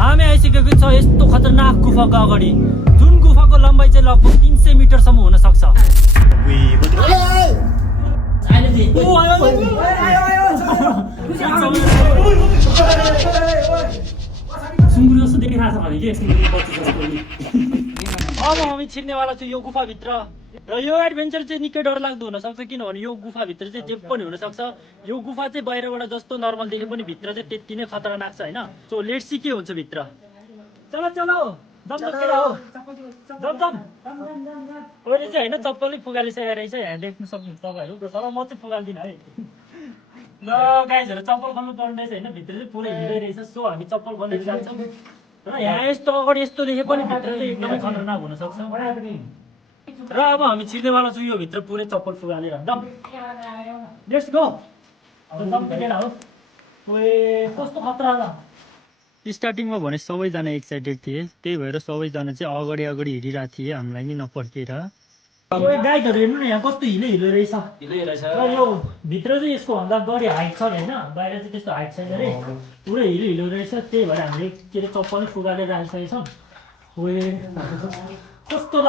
हामी आइसकेको छ यस्तो खतरनाक गुफाको अगाडि, जुन गुफाको लम्बाइ चाहिँ लगभग 300 मिटरसम्म हुन सक्छ। सुँगुर जस्तो देखिरहेको छ भने के अब हामी छिर्नेवाला छु यो गुफाभित्र र यो एडभेन्चर चाहिँ निकै डरलाग्दो हुनसक्छ, किनभने यो गुफाभित्र चाहिँ जे पनि हुनसक्छ। यो गुफा चाहिँ बाहिरबाट जस्तो नर्मल देखे पनि भित्र चाहिँ त्यति नै खतरनाक छ होइन। सो लेट्स सी के हुन्छ भित्र। चलो चलो अहिले चाहिँ होइन चप्पलै फुगालिसकेको रहेछ, यहाँ देख्नु सक्नुहुन्छ तपाईँहरू, तर म चाहिँ फुगाल्दिनँ है। ल गाइजहरू चप्पल खोल्नु पर्ने रहेछ होइन, भित्र चाहिँ पुरै हिँड्दै रहेछ। सो हामी चप्पल खोलेर जान्छौँ र यहाँ यस्तो अगाडि यस्तो देखे पनि भित्र चाहिँ एकदमै खतरनाक हुनसक्छ। र अब हामी छिर्नेवाला छु यो भित्र पुरै चप्पल फुगालेर। Let's go. कस्तो खतरा छ। स्टार्टिङमा भने सबैजना एक्साइटेड थिए, त्यही भएर सबैजना चाहिँ अगाडि हिँडिरहेको थिए, हामीलाई नि नपर्खेर। गाइडहरू हेर्नु न यहाँ कस्तो हिलो रहेछ। र यो भित्र चाहिँ यसको भन्दा बढी हाइट छ होइन, बाहिर चाहिँ त्यस्तो हाइट छैन अरे, पुरै हिलो रहेछ। त्यही भएर हामीले के अरे चप्पल फुगालेर राखिसकेको छौँ। कस्तो ल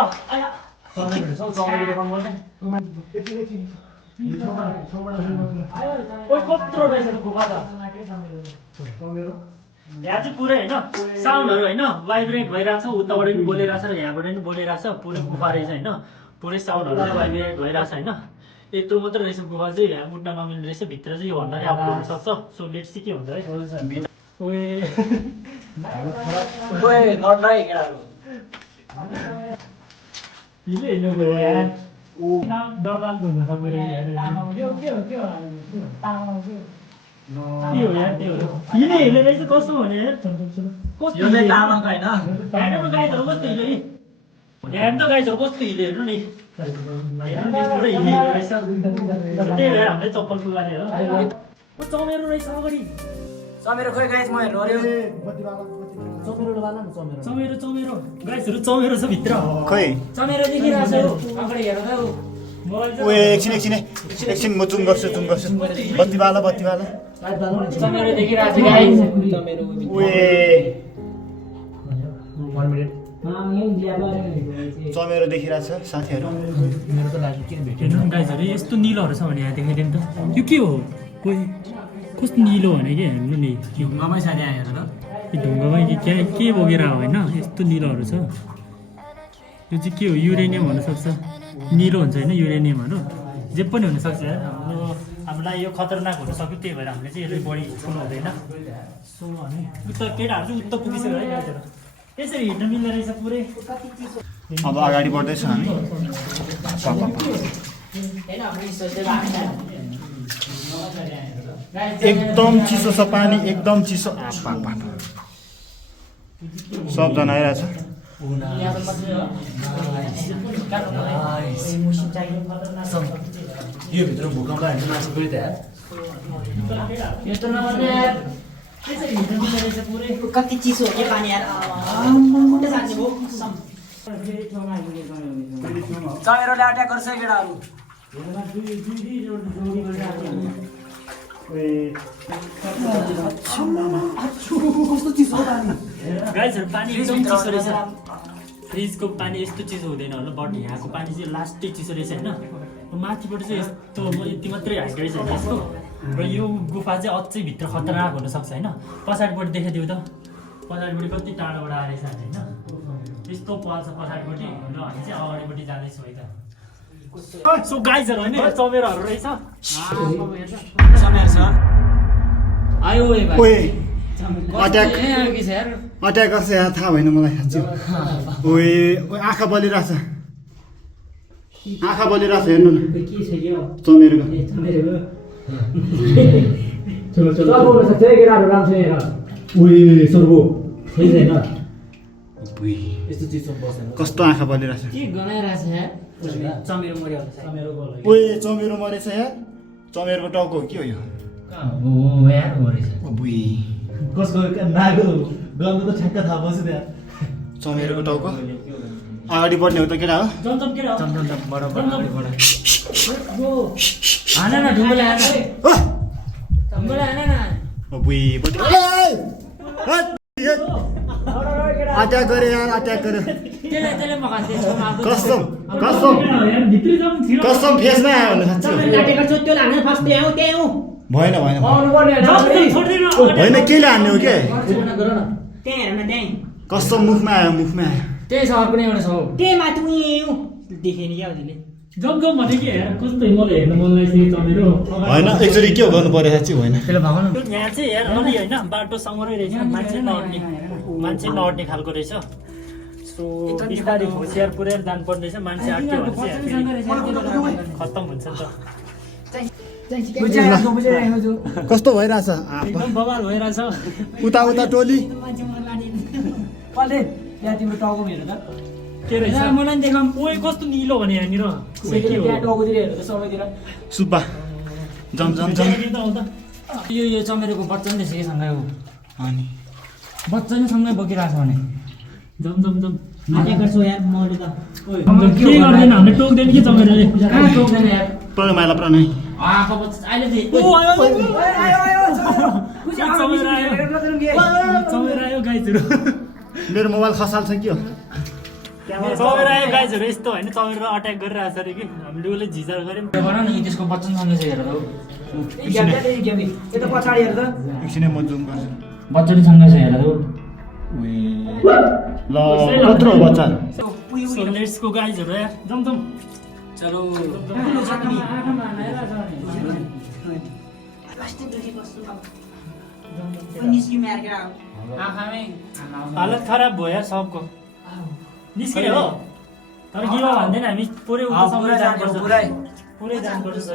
कत्रो रहेछ गुफा त। यहाँ चाहिँ पुरै होइन साउन्डहरू होइन भाइब्रेट भइरहेछ, उताबाट पनि बोलिरहेछ र यहाँबाट पनि बोलिरहेछ। पुरै गुफा रहेछ होइन, पुरै साउन्डहरू भाइब्रेट भइरहेछ होइन। यत्रो मात्रै रहेछ गुफा चाहिँ, यहाँ उठ्न नमिल्ने रहेछ। भित्र चाहिँ योभन्दा नि अब हुनसक्छ। सो लेट्स सी के हुन्छ है। डरलाग्दो हुन्छ हिँड्ने रहेछ। कस्तो भने गाइजहरू कस्तो हिँड्यो हेर्नु नि, पुरै हिँडेको रहेछ। त्यही भएर हामीले चप्पल फुगालेर चमेरो रहेछ अगाडि। चमेरो खोइ गाइस म हेर्नु पर्यो। चमेरो गाइजहरू चमेरो छ भित्र। खै चमेरो देखिरहेको छ अगाडि हेर त। एकछिन म जुम गर्छु बत्ती बाला चमेरो देखिरहेको छ गाइस। चमेरो देखिरहेछ साथीहरू। हेर्नु गाइजहरू यस्तो निलोहरू छ भने यहाँ देखाइदिउँ त। यो के हो, कोही कस्तो निलो भने कि हेर्नु नि, ढुङ्गामै छ त्यहाँ हेर त। यो ढुङ्गामा के बोकेर हो होइन, यस्तो निलोहरू छ। यो चाहिँ के हो, युरेनियम हुनसक्छ, निलो हुन्छ होइन युरेनियमहरू, जे पनि हुनसक्छ। हामीलाई यो खतरनाक हुनसक्यो, त्यही भएर हामीले चाहिँ यसलाई बढी छुनु हुँदैन। सो हामी उता केटाहरू चाहिँ उता पुगिसक्यो है गाइजहरू। यसरी हिँड्न मिल्ने रहेछ पुरै। अब अगाडि बढ्दैछ हामी। एकदम चिसो छ पानी, एकदम चिसो। सबजना आइरहेछ। यो भित्र भूकम्प आयो मासु गयो त यार। यस्तो नभन्ने यार, त्यसरी हिँड्न मिल्ने रहेछ पुरै। कति चिसो हो के पानी यार। कुटे जान्छ भो। चमेरोले अट्याक गर्छ केटाहरू। कस्तो चिसो हो पानी। गाइजहरू पानी एकदम चिसो रहेछ। फ्रिजको पानी यस्तो चिसो हुँदैन होला, बट यहाँको पानी चाहिँ लास्टै चिसो रहेछ होइन। माथिबाट चाहिँ यस्तो यति मात्रै हाइट रहेछ यसको। र यो गुफा चाहिँ अझै भित्र खतरनाक हुनसक्छ होइन। पछाडिपट्टि देखाइदिउँ त, पछाडिपट्टि कति टाढोबाट आएछ होइन। यस्तो पल्छ पछाडिपट्टि। र हामी चाहिँ अगाडिपट्टि जाँदैछौँ है त। सो गाइजहरू होइन चमेरोहरू रहेछ। चमेर छ आयो अट्याक गर्छ यहाँ, थाहा भएन मलाई साँच्चै। आँखा बलिरहेछ हेर्नु न चमेरोको। कस्तो आँखा बलिरहेछ। चमेरो मर्यो। चमेरो मरेछ यहाँ। चमेरोको टाउको हो के हो यो? कसको नागो गन्ध त ठ्याक्क थाहा पाउँछ त्यहाँ। चमेरोको टाउको अगाडि बढ्ने हो त केटा हो। हान न ढुङ्गाले हान। ढुङ्गाले हान न। अट्याक गरे यार अट्याक गरे त्यसले मगाएको थिएँ छेउमा आएको कसम कसम यार भित्री जाउँ छिरो कसम फेसमै आयो भने साँच्चै तपाईँले लाटेको छु त्यो हान्न फर्स्ट त्यही हो त्यही हो भएन भएन छोड्दिनु होइन केले हान्ने हो के त्यही हेर न त्यही कसम मुखमा आयो त्यही छ अर्को नै एउटा छ त्यही माथि उही हो देखेँ नि क्या हजुरले जम जम भने के यार कस्तो मलाई हेर्न मन लागेको छ मेरो होइन एकचोटि के गर्नु पर्यो साँच्चै होइन त्यसले भगवान यहाँ चाहिँ हेर अलि होइन बाटो सँगै रहेछ मान्छे नअट्ने खालको रहेछ सो बिस्तारै होसियार पुऱ्याएर जानुपर्ने रहेछ मान्छे आट्यो भने चाहिँ फेरि खत्तम हुन्छ नि त कस्तो भइरहेछ एकदम बवाल भइरहेछ उता उता टोली तिम्रो टाउको हेर त के रहेछ मलाई नि देखाउँ ओए कस्तो निलो भने यहाँनिर टाउकोतिर हेर त सबैतिर सुब्बा जम जम जम यो चमेरोको बच्चा नि रहेछ कि सँगै हो अनि बच्चा नि सँगै बोकिरहेको छ भने जम जम जम के गर्छु यार मैले त के गर्दैन हामीले टोक्दैन कि चमेरले कहाँ टोक्दैन यार प्रणय माइला प्रणय आएको बच्चा अहिले चाहिँ चमेर आयो गाइजहरू मेरो मोबाइल खसाल छ कि हो चमेर आयो गाइजहरू यस्तो होइन चमेर अट्याक गरिरहेको छ अरे कि हामीले उसले झिझर गऱ्यौँ भन न त्यसको बच्चनसँग चाहिँ हेर त एकछिनै म जुम गर्छु बच्चनीसँग चाहिँ हेर त ल कत्रो बच्चा सो लेट्स गो गाइजहरू यार जम जम चलो हालत खराब भयो यार सबको निस्किने हो तर के भयो भन्दैन हामी पुरै उतासम्म जानुपर्छ पुरै जानुपर्छ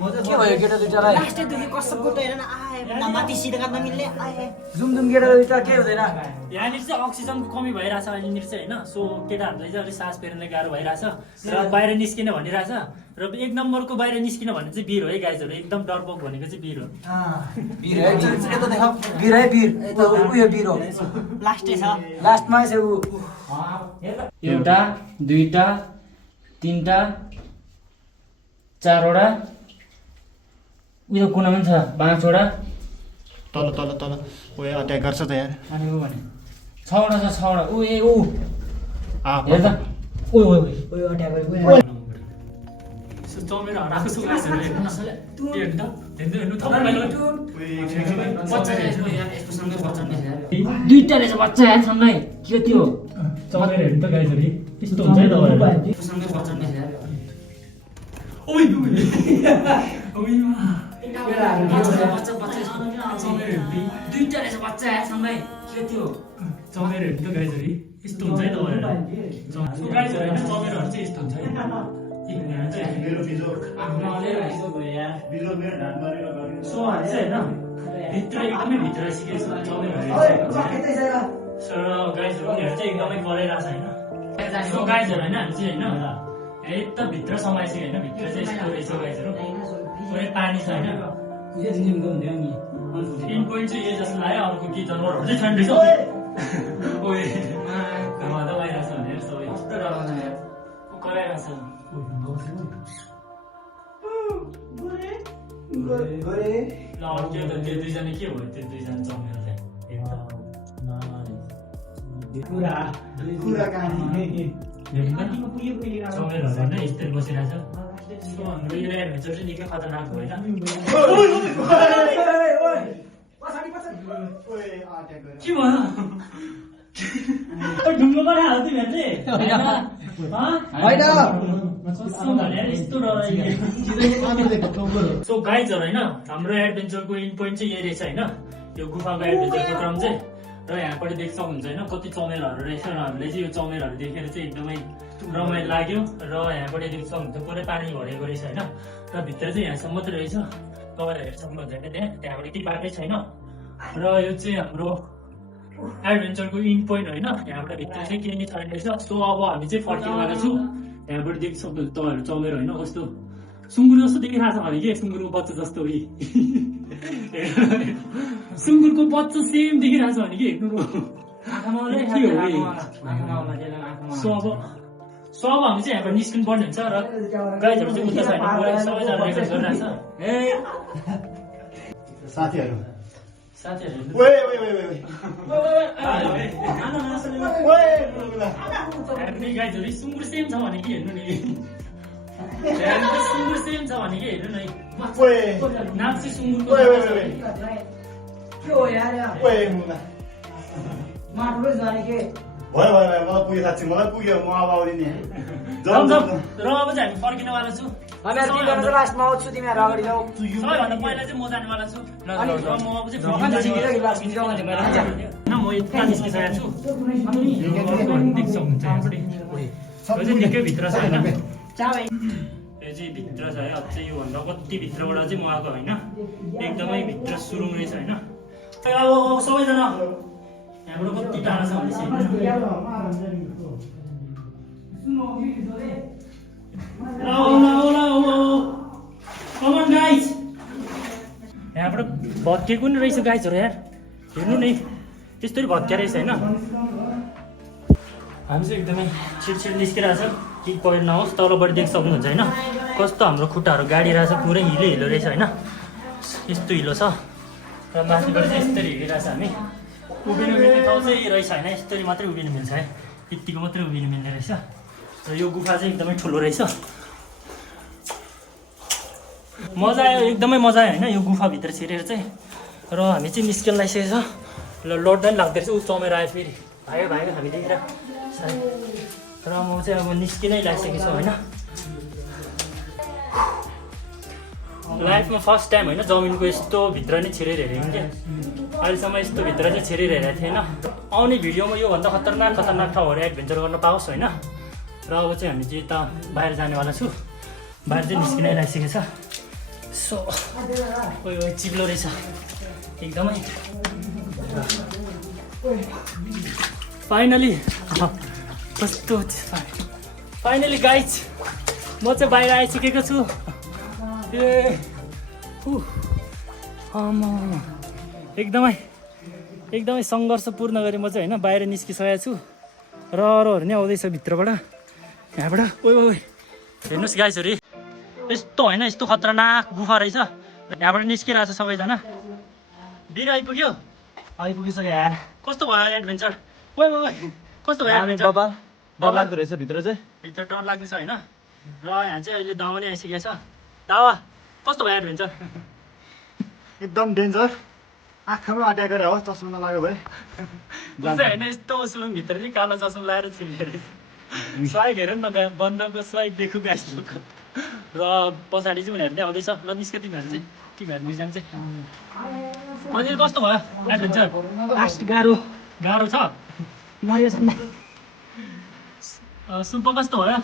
के भयो केटा दुइटालाई यहाँनिर चाहिँ अक्सिजनको कमी भइरहेछ यहाँनिर चाहिँ होइन सो केटाहरूलाई चाहिँ अलिक सास फेर्न गाह्रो भइरहेछ र बाहिर निस्किन भनिरहेछ र एक नम्बरको बाहिर निस्किन भन्ने चाहिँ वीर हो है गाइजहरू एकदम डरपोक भनेको चाहिँ वीर हो लास्टै छ एउटा दुईटा तिनटा चारवटा उयो कुना पनि छ 5वटा तल तल तल ओए अट्याक गर्छ त यार अनि ऊ भने 6वटा छ 6वटा ऊ ए ऊ हेर त ओ अट्याक गरेको चमेर हराएको छु गाइजहरू हेर्नु बच्चा रहेछ यार यस्तो सँगै बच्चा रहेछ दुईटा रहेछ बच्चा यार सँगै के त्यो चमेर हेर्नु त गाइजहरू यस्तो हुन्छ है तपाईँहरू सँगै बच्चा रहेछ यार दुईटा रहेछ बच्चा यार सँगै के त्यो चमेर हेर्नु त गाइजहरू यस्तो हुन्छ है तपाईँहरू गाइजहरू होइन चमेरहरू चाहिँ यस्तो हुन्छ है सो हामी चाहिँ होइन भित्र एकदमै भित्र सिकेको छ चमेरहरू गाइजहरू उनीहरू चाहिँ एकदमै कराइरहेको छ होइन सो गाइजहरू होइन हामी चाहिँ होइन एकदम भित्र समाइसक्यो होइन भित्र चाहिँ यस्तो रहेछ गाइजहरू पुरै पानी छ होइन इन पोइन्ट चाहिँ यो जस्तो लाग्यो अर्को के जनावरहरू चाहिँ छन् रहेछ ओए मजा आइरहेको छ भनेर सबै कस्तो कराइरहेको छ ल त्यो त त्यो दुईजना के भयो त्यो दुईजना चमेर चमेरहरू होइन यस्तै बसिरहेछ सो हाम्रो यो एडभेन्चर चाहिँ निकै खतरनाक भयो के भयो ढुङ्गो पनि हाल्थ्यो सो गाइजहरू होइन हाम्रो एडभेन्चरको इन पोइन्ट चाहिँ यही रहेछ होइन यो गुफाको एडभेन्चरको क्रम चाहिँ र यहाँबाट देख्न सक्नुहुन्छ होइन कति चमेरहरू रहेछ र हामीले चाहिँ यो चमेरहरू देखेर चाहिँ एकदमै रमाइलो लाग्यो र यहाँबाट देख्न सक्नुहुन्छ पुरै पानी भरेको रहेछ होइन र भित्र चाहिँ यहाँसम्म मात्रै रहेछ तपाईँहरू हेर्न सक्नुहुन्छ होइन त्यहाँबाट केही बाटै छैन र यो चाहिँ हाम्रो एडभेन्चरको इन पोइन्ट होइन यहाँबाट भित्र चाहिँ केही छैन रहेछ सो अब हामी चाहिँ फर्किरहेको छौँ यहाँबाट देख्न सक्नुहुन्छ तपाईँहरू चमेर होइन कस्तो सुँगुर जस्तो देखिरहेको छ भने के सुँगुरको बच्चा जस्तो सुँगुरको बच्चा सेम देखिरहेको छ भने के हेर्नु सो अब हामी चाहिँ यहाँबाट निस्किनु पर्ने हुन्छ र गाइजहरू चाहिँ उता छैन सबैजना रेकर्ड गरिरहेछ साथीहरू साथीहरू ओए ओए ओए ओए हेर्नु गाइजहरू सुँगुर सेम छ भने कि हेर्नु नि सुँगुर सेम छ भने कि हेर्नु न नाम चाहिँ सुँगुरको के हो यार माटो जाने के भयो भयो भयो मलाई पुग्यो साँच्ची मलाई पुग्यो म अब आउँदिन र अब चाहिँ हामी फर्किनेवाला छु हामी तिमीहरु चाहिँ लास्टमा आउँछु तिमीहरु अगाडि जाऊ सबैभन्दा पहिला चाहिँ म जानेवाला छु र म अब चाहिँ म यता निस्किसकेको छु देख्छ हुन्छ यहाँबाट यो चाहिँ निकै भित्र छ होइन यो चाहिँ भित्र छ है अब चाहिँ योभन्दा कति भित्रबाट चाहिँ म आएको होइन एकदमै भित्र सुरुङ रहेछ होइन अब सबैजना यहाँबाट कति टाढा छ भने यहाँबाट भत्किएको नि रहेछ गाइजहरू यार हेर्नु नि त्यस्तै भत्किया रहेछ होइन हामी चाहिँ एकदमै छिटछिट निस्किरहेको छ कि पहिरो नहोस् तलबाट देख्न सक्नुहुन्छ होइन कस्तो हाम्रो खुट्टाहरू गाडिरहेछ पुरै हिलो रहेछ होइन यस्तो हिलो छ र माथिबाट चाहिँ यस्तरी हिँडिरहेछ हामी उभिनु मिल्ने ठाउँ चाहिँ रहेछ होइन यस्तरी मात्रै उभिनु मिल्छ है यत्तिको मात्रै उभिनु मिल्ने रहेछ र यो गुफा चाहिँ एकदमै ठुलो रहेछ मजा आयो एकदमै मजा आयो होइन यो गुफाभित्र छिरेर चाहिँ र हामी चाहिँ निस्किन लागिसकेको छ ल लड्दा पनि लाग्दो रहेछ ऊ चमेर आयो फेरि भाग्यो भाग्यो हामी देखेर र म चाहिँ अब निस्किनै लागिसकेको छु होइन लाइफमा फर्स्ट टाइम होइन जमिनको यस्तो भित्र नै छिरेर हेरेँ क्या अहिलेसम्म यस्तो भित्र चाहिँ छिरेर हेरेको थिएन आउने भिडियोमा योभन्दा खतरनाक ठाउँहरू एडभेन्चर गर्न पाओस् होइन र अब चाहिँ हामी चाहिँ यता बाहिर जानेवाला छु बाहिर चाहिँ निस्किनै लागिसकेको छ सो ओइ चिप्लो रहेछ एकदमै फाइनली कस्तो फाइनली गाइज म चाहिँ बाहिर आइसकेको छु एकदमै सङ्घर्षपूर्ण गरी म चाहिँ होइन बाहिर निस्किसकेको छु र अरूहरू नै आउँदैछ भित्रबाट यहाँबाट ओइ हेर्नुहोस् गाइजहरू यस्तो होइन यस्तो खतरनाक गुफा रहेछ यहाँबाट निस्किरहेको छ सबैजना दिन आइपुगिसक्यो यार कस्तो भयो एडभेन्चर ओइ कस्तो भयो एडभेन्चर डर लाग्दो रहेछ भित्र चाहिँ भित्र डर लाग्दैछ होइन र यहाँ चाहिँ अहिले दावा नै आइसकेको छ दावा कस्तो भयो एडभेन्चर एकदम डेन्जर आँखामा अट्याएर होस् चस्मा नलाग्यो भए होइन यस्तो सुरुङभित्र चाहिँ कालो चस्मा लगाएर छिर्ने स्वाइक हेर न बन्दको स्वाइक देखु गाइसको र पछाडि चाहिँ उनीहरू नै आउँदैछ ल निस्क तिमीहरू निस्कन चाहिँ अनि कस्तो भयो एडभेन्चर लास्ट गाह्रो छ सुप कस्तो भयो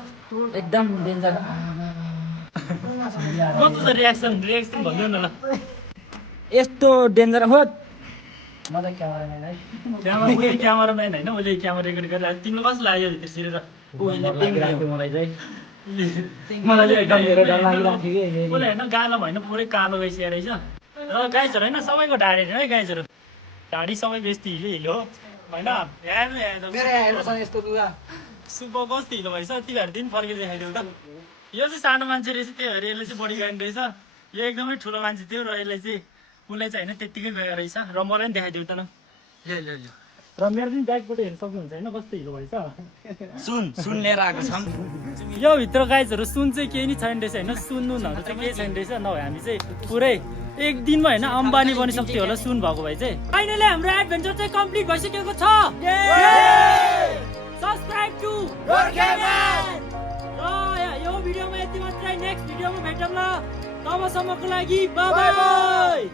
एकदम डेन्जर कस्तो छ रियाक्सन भन्नु न ल यस्तो डेन्जर हो क्यामेराम्यान होइन मैले क्यामेरा रेकर्ड गरेर तिमीलाई कस्तो लाग्यो त्यसरी मलाई चाहिँ उसले होइन गालो होइन पुरै कालो भइसकेको रहेछ र गाइजहरू होइन सबैको ढाडी है गाइजहरू ढाडी सबै बेस्ती हिलो होइन सुप कस्तो हिलो भएछ तिमीहरू दिन फर्केर देखाइदेऊ त यो चाहिँ सानो मान्छे रहेछ त्यही भएर यसले चाहिँ बडी गार्ड रहेछ यो एकदमै ठुलो मान्छे थियो र यसले चाहिँ उसलाई चाहिँ होइन त्यत्तिकै गएको रहेछ र मलाई पनि देखाइदेऊ त न र मेरो पनि ब्यागबाट हेर्नु सक्नुहुन्छ होइन कस्तो हिलो भएछ सुन लिएर आएको छौँ यो भित्र गाइजहरू सुन चाहिँ केही नै छैन रहेछ होइन सुन नुनहरू चाहिँ केही छैन रहेछ नभए हामी चाहिँ पुरै एक दिनमा होइन अम्बानी बनिसक्थ्यो होला सुन भएको भए चाहिँ फाइनली हाम्रो एडभेन्चर चाहिँ कम्प्लिट भइसकेको छ सब्सक्राइब टु यो भिडियोमा यति मात्रै नेक्स्ट भिडियोमा भेटौँ ल तबसम्मको लागि बाइ बाइ